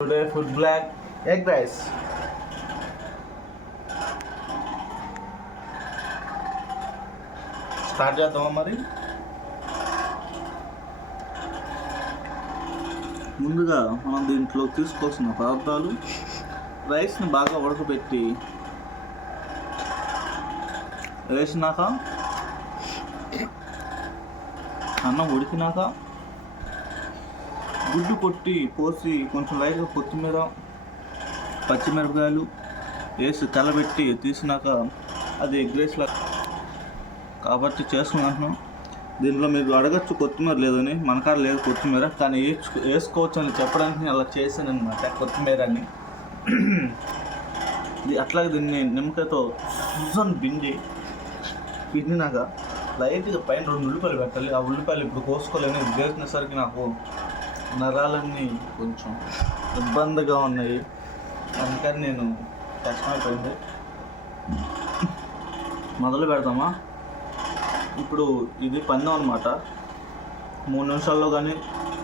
Today food black egg rice. Start చేద్దామా మరి? ముందుగా మనం దీంట్లో తీసుకోవాల్సిన పదార్థాలు: రైస్ని బాగా ఉడకబెట్టి వేసినాక, అన్నం ఉడికినాక గుడ్డు కొట్టి పోసి కొంచెం లైట్గా కొత్తిమీర, పచ్చిమిరపకాయలు వేసి కలబెట్టి తీసినాక అది ఎగ్ రైస్లా కాబట్టి చేసుకున్నాను. దీంట్లో మీరు అడగచ్చు కొత్తిమీర లేదని. మన కాడ లేదు కొత్తిమీర, కానీ వేసుకోవచ్చు అని చెప్పడానికి అలా చేశాను అనమాట కొత్తిమీరని. అట్లాగే దీన్ని నిమ్మకాయతో సుజన్ పిండినాక లైట్గా పైన 2 ఉల్లిపాయలు పెట్టాలి. ఆ ఉల్లిపాయలు ఇప్పుడు కోసుకోలేని వేసినసరికి నాకు నరాలన్నీ కొంచెం ఇబ్బందిగా ఉన్నాయి, అందుకని నేను కష్టమైపోయింది. మొదలు పెడదామా? ఇప్పుడు ఇది పందెం అనమాట. 3 నిమిషాల్లో కానీ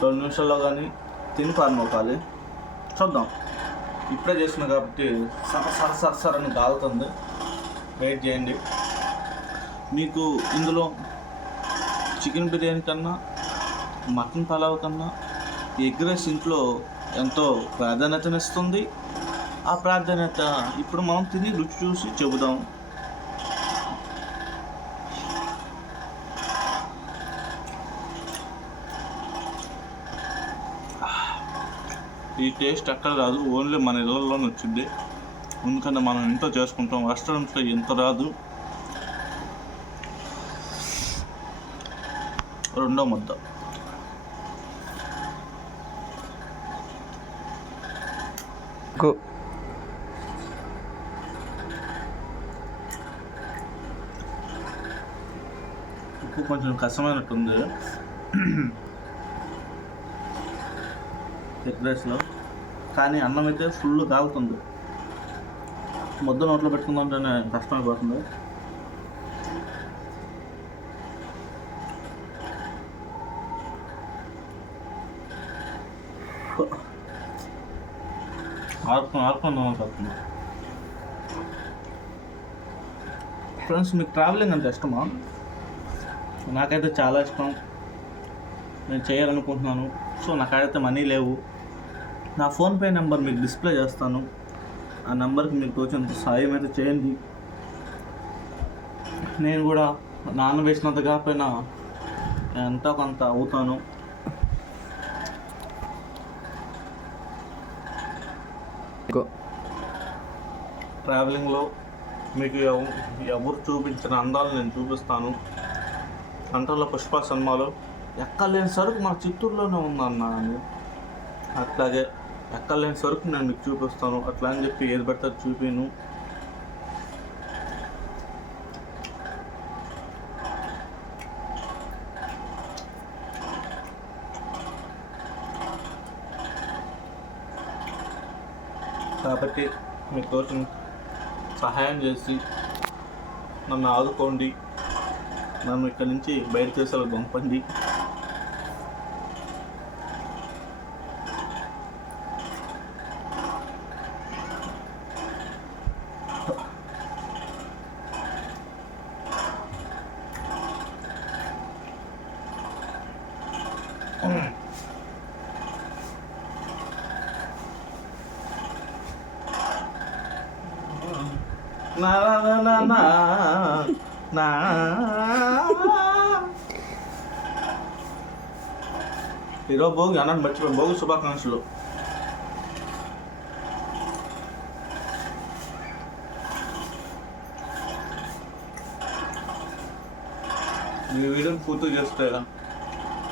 2 నిమిషాల్లో కానీ తిని పారిపోవాలి. చూద్దాం. ఇప్పుడే చేసిన కాబట్టి సర అని కాలుతుంది. వెయిట్ చేయండి. మీకు ఇందులో చికెన్ బిర్యానీ కన్నా, మటన్ పలావ్ కన్నా ఎగ్ రైస్ ఇంట్లో ఎంతో ప్రాధాన్యతనిస్తుంది. ఆ ప్రాధాన్యత ఇప్పుడు మనం తిని రుచి చూసి చెబుదాం. ఈ టేస్ట్ ఎక్కడ రాదు, ఓన్లీ మన ఇళ్ళల్లోనే వచ్చింది. ఎందుకంటే మనం ఇంట్లో చేసుకుంటాం, రెస్టారెంట్లో ఎంత రాదు. రెండో ముద్ద. ఉప్పు కొంచెం కష్టమైనట్టుంది ఎగ్ రైస్లో, కానీ అన్నం అయితే ఫుల్ కాగుతుంది. ముద్ద నోట్లో పెట్టుకుందంటేనే కష్టమైపోతుంది. ఆడుకుందాం. ఫ్రెండ్స్, మీకు ట్రావెలింగ్ అంటే ఇష్టమా? నాకైతే చాలా ఇష్టం. నేను చేయాలనుకుంటున్నాను. సో నాకైతే మనీ లేవు. నా ఫోన్పే నెంబర్ మీకు డిస్ప్లే చేస్తాను. ఆ నెంబర్కి మీకు తోచినంత సాయం అయితే చేయండి. నేను కూడా నాన్న వేసినంత కాకపోయినా ఎంతో కొంత అవుతాను. ట్రావెలింగ్లో మీకు ఎవరు చూపించిన అందాలు నేను చూపిస్తాను. అంతలో పుష్ప సినిమాలో ఎక్కలేని సరుకు మన చిత్తూరులోనే ఉందన్న అని, అట్లాగే ఎక్కలేని సరుకు నేను మీకు చూపిస్తాను. అట్లా అని చెప్పి ఏది పెడితే చూపిను. కాబట్టి మీకు తోచిన సహాయం చేసి నన్ను ఆదుకోండి. నన్ను ఇక్కడి నుంచి బయట దేశాలకు పంపండి. నా నా నా నా ఈరోజు భోగి అన్నాను, మర్చిపోయి భోగి శుభాకాంక్షలు. ఈ వీడియోని పూర్తి చేస్తే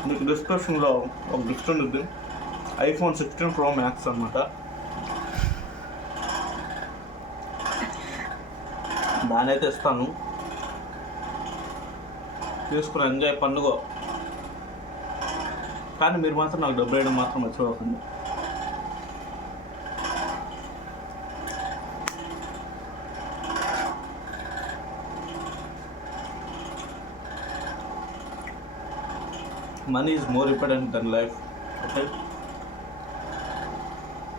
మీకు డిస్క్రిప్షన్లో ఒక గిఫ్ట్ ఉంటుంది. iPhone 16 Pro Max అన్నమాట. దాని అయితే ఇస్తాను. తీసుకుని ఎంజాయ్ పండుగ. కానీ మీరు మాత్రం నాకు డబ్బు వేయడం మాత్రం మర్చిపోకండి. Money is more important than life. Okay?